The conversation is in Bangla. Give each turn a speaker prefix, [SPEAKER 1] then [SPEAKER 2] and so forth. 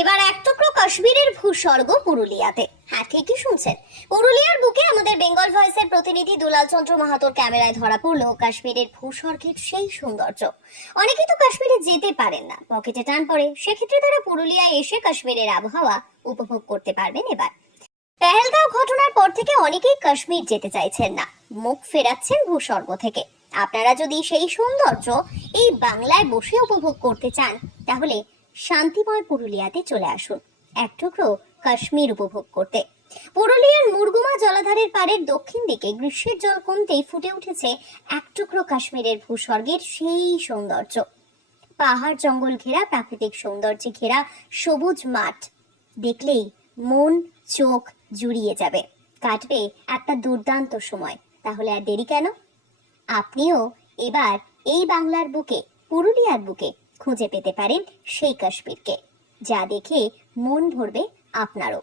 [SPEAKER 1] এবার এক টুকরো কাশ্মীরের ভূস্বর্গ পুরুলিয়াতে। হ্যাঁ ঠিকই শুনছেন। পুরুলিয়ার বুকে আমাদের বেঙ্গল ভয়েসের প্রতিনিধি দুলাল চন্দ্র মাহাতোর ক্যামেরায় ধরা পড়ল কাশ্মীরের ভূস্বর্গের সেই সৌন্দর্য। অনেকেই তো কাশ্মীরে যেতে পারেন না, পকেটে টান পড়ে। সেক্ষেত্রে তারা পুরুলিয়ায় এসে কাশ্মীরের আবহাওয়া উপভোগ করতে পারবেন এবার। পেহেলগাঁও ঘটনার পর থেকে অনেকেই কাশ্মীর যেতে চাইছেন না, মুখ ফেরাচ্ছেন ভূস্বর্গ থেকে। আপনারা যদি সেই সৌন্দর্য এই বাংলায় বসে উপভোগ করতে চান, তাহলে শান্তিময় পুরুলিয়াতে চলে আসুন। এক টুকরো কাশ্মীর উপভোগ করতে। পুরুলিয়ার মুরগুমা জলাধারের পাড়ের দক্ষিণ দিকে গ্রীষ্মের জল কমতেই ফুটে উঠেছে এক টুকরো কাশ্মীরের ভূস্বর্গের সেই সৌন্দর্য। পাহাড় জঙ্গল ঘেরা, প্রাকৃতিক সৌন্দর্যে ঘেরা সবুজ মাঠ। দেখলেই মন, চোখ জুড়িয়ে যাবে। কাটবে একটা দুর্দান্ত সময়। তাহলে আর দেরি কেন? আপনিও এবার এই বাংলার বুকে, পুরুলিয়ার বুকে খুঁজে পেতে পারেন সেই কাশ্মীরকে যা দেখে মন ভরবে আপনারও।